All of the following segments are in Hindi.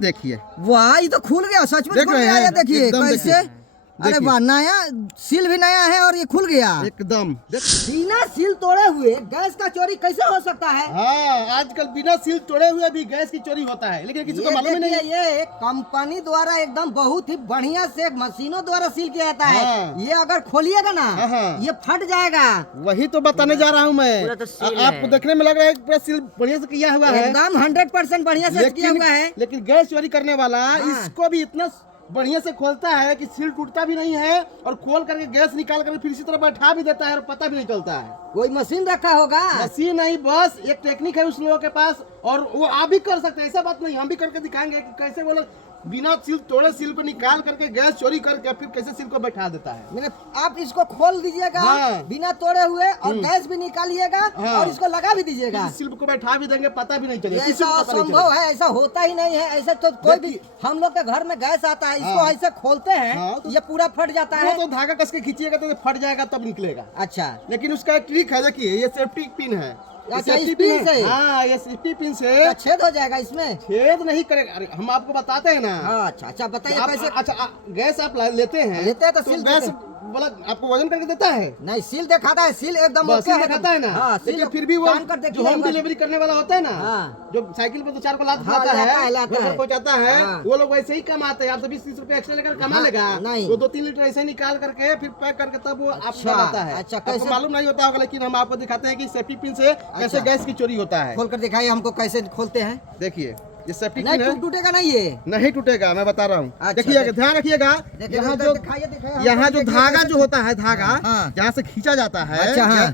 देखिए वाह, ये तो खुल गया, सच में देख खुल रहे गया। हैं? ये देखिए एकदम कैसे, देखिए। अरे वाह, नया सील भी नया है और ये खुल गया एकदम। बिना सील तोड़े हुए गैस का चोरी कैसे हो सकता है? हाँ, आजकल बिना सील तोड़े हुए भी गैस की चोरी होता है, लेकिन किसी को मालूम ही नहीं है। ये कंपनी द्वारा एकदम बहुत ही बढ़िया से मशीनों द्वारा सील किया जाता है। हाँ। ये अगर खोलिएगा ना, हाँ। ये फट जाएगा। वही तो बताने जा रहा हूँ मैं। पूरा तो सील आपको है। देखने में लग रहा है पूरा सील बढ़िया से किया हुआ है, एकदम 100% बढ़िया से किया हुआ है। लेकिन गैस चोरी करने वाला हाँ। इसको भी इतना बढ़िया से खोलता है कि सील टूटता भी नहीं है, और खोल करके गैस निकाल करके फिर इसी तरह बैठा भी देता है और पता भी नहीं चलता है। कोई मशीन रखा होगा? मशीन नहीं, बस एक टेक्निक है उस लोगों के पास, और वो आप भी कर सकते हैं। ऐसा बात नहीं, हम भी करके दिखाएंगे कि कैसे वो लोग बिना सील तोड़े सील को निकाल करके गैस चोरी करके फिर कैसे सील को बैठा देता है। मैंने आप इसको खोल दीजिएगा, हाँ। बिना तोड़े हुए, और गैस भी निकालिएगा, हाँ। और इसको लगा भी दीजिएगा। सील को बैठा भी देंगे, पता भी नहीं चलेगा, ये किसी ऐसा को पता नहीं असंभव चलेगा। है, ऐसा होता ही नहीं है। ऐसा तो कोई भी, हम लोग के घर में गैस आता है, इसको हाँ। ऐसे खोलते हैं, हाँ, तो ये पूरा फट जाता है। वो तो धागा कस के खींचिएगा तो फट जाएगा, तब निकलेगा। अच्छा, लेकिन उसका एक ट्रिक है, देखिए ये सेफ्टी पिन है। अच्छा, सेफ्टी इस पिन है। से? हाँ, ये सेफ्टी पिन से क्या छेद हो जाएगा इसमें? छेद नहीं करेगा। अरे हम आपको बताते हैं ना। हाँ, अच्छा बताइए आप, कैसे। अच्छा गैस आप लेते हैं, लेते हैं तो सील गैस देते बोला आपको वजन करके देता है। नहीं, सील दिखाता है, सील एकदम बस ओके सील दिखाता है ना। हाँ, लेकिन सील फिर भी वो कान कर देखिए जो होम एक बार। डिलीवरी करने वाला होता है ना, हाँ। जो साइकिल पे तो 4 को लात हाँ, खाता लाता है, है, लाता है। पहुंचाता है, हाँ। वो लोग वैसे ही कमाते हैं। आपसे 20-30 रुपए एक्स्ट्रा लेकर कमा हाँ, लेगा, नहीं। वो 2-3 लीटर ऐसे निकाल करके फिर पैक करके तब वो आपको अच्छा, आता है। अच्छा, आपको कैसे? मालूम नहीं होता होगा, लेकिन हम आपको दिखाते हैं कि सेफ्टी पिन से कैसे गैस की चोरी होता है। खोल कर दिखाइए हमको कैसे खोलते हैं। देखिए ये सेफ्टी नहीं, पिन है, टूटेगा नहीं ये। नहीं टूटेगा, मैं बता रहा हूँ। अच्छा, देखिएगा, ध्यान रखिएगा, देखिए, यहाँ उधर जो दिखाइए यहाँ जो देखिए धागा कैसे- जो होता है, धागा हाँ। जहाँ से खींचा जाता है, अच्छा, हाँ।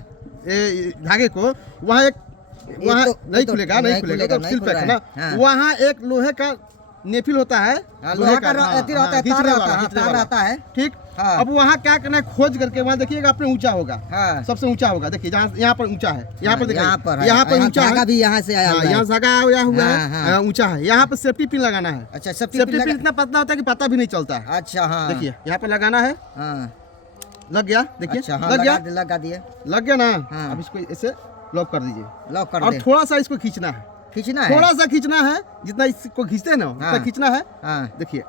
ये धागे को, वहाँ एक वहाँ तो- नहीं तो खुलेगा, नहीं खुलेगा, तो नहीं सील खुल पैक है ना। रहा है। हाँ। वहाँ एक लोहे का नेफिल होता है, हाँ, लोहा का अथी रहता है, खींचने तार रहता वाला, है, खींचने तार वाला। रहता है। ठीक। हाँ। अब वहाँ क्या करना है, खोज करके वहाँ देखिएगा, अपने ऊंचा होगा, हाँ। सबसे ऊंचा होगा। देखिए जहाँ यहाँ पर ऊंचा है, यहाँ पर यहाँ पर देखिए, है, यहाँ पर ऊंचा धागा है, भी यहाँ से आया हुआ है। यहाँ धागा आया हुआ हाँ, हाँ। है, ऊंचा है। यहाँ पर सेफ्टी पिन लगाना है। अच्छा, सेफ्टी सेफ्टी पिन पिन इतना पतला होता है कि पता भी नहीं चलता है। अच्छा, हाँ। देखिए यहाँ पे लगाना है, हाँ, लग गया, देखिए अच्छा, हाँ, लग गया, लगा दिए, लग गया ना। हाँ। अब इसको ऐसे लॉक कर दीजिए, लॉक कर और दे। थोड़ा सा इसको खींचना है, खींचना है। थोड़ा सा खींचना है, जितना इसको खींचते हैं ना उतना हाँ। खींचना है। हाँ। देखिए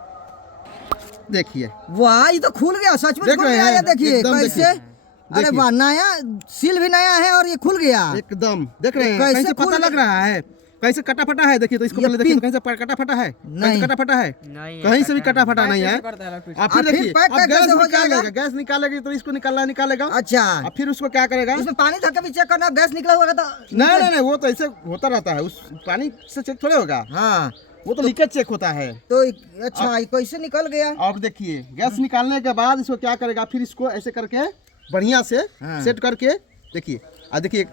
देखिए वाह, ये तो खुल गया, सच में देख खुल रहे गया। हैं? ये देखिए एकदम कैसे, देखिए। अरे देखिए। वाह, नया सील भी नया है और ये खुल गया एकदम। देख रहे हैं कैसे कैसे खुल पता लग रहा है, कैसे कटा फटा है। देखिए तो इसको ये पहले देखिए, पिन- तो कहीं से कटा फटा है, नहीं। कहीं से कटा फटा है, नहीं, कहीं से भी कटा फटा नहीं है। कैसे अब करता है कुछ? फिर फिर देखिए, पैक अब कैसे गैस हो निकालेगा, जाएगा? गैस निकालेगी तो इसको निकालेगा। अच्छा, अब फिर उसको क्या करेगा, इसमें पानी धक्का भी चेक करना, गैस निकला हुआ तो नहीं नहीं नहीं, वो तो ऐसे होता रहता है, उस पानी से चेक थोड़े होगा, हाँ, वो तो लीकेज चेक होता है। तो अच्छा, ये कैसे निकल गया? और देखिए गैस निकालने के बाद इसको क्या करेगा, फिर इसको ऐसे करके बढ़िया से हाँ। सेट करके देखिए, देखिए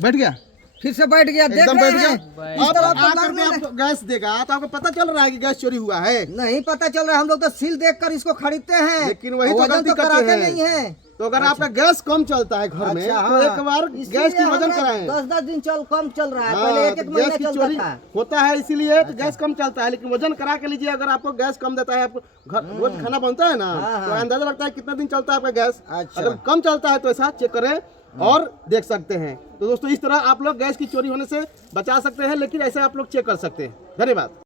बैठ गया, फिर से बैठ गया, देख एकदम रहे बैठ हैं? गया। इस अब तरह तो आकर लगने के आपको गैस देगा तो आपको पता चल रहा है कि गैस चोरी हुआ है, नहीं पता चल रहा है। हम लोग तो सील देखकर इसको खरीदते हैं, लेकिन वही तो वजन गलती तो करते कराते हैं। नहीं है। तो अगर आपका गैस कम चलता है घर में, अच्छा, तो हाँ। एक बार गैस की वजन कराएं। 10-10 दिन कम चल रहा है, हाँ, पहले एक तो महीना गैस की चलता चोरी था। होता है, इसीलिए तो गैस कम चलता है। लेकिन वजन करा के लीजिए, अगर आपको गैस कम देता है, आपको घर रोज खाना बनता है ना, हाँ, तो हाँ। अंदाजा लगता है कितना दिन चलता है आपका गैस। अच्छा। अगर कम चलता है तो ऐसा चेक करें और देख सकते हैं। तो दोस्तों इस तरह आप लोग गैस की चोरी होने से बचा सकते हैं, लेकिन ऐसे आप लोग चेक कर सकते हैं। धन्यवाद।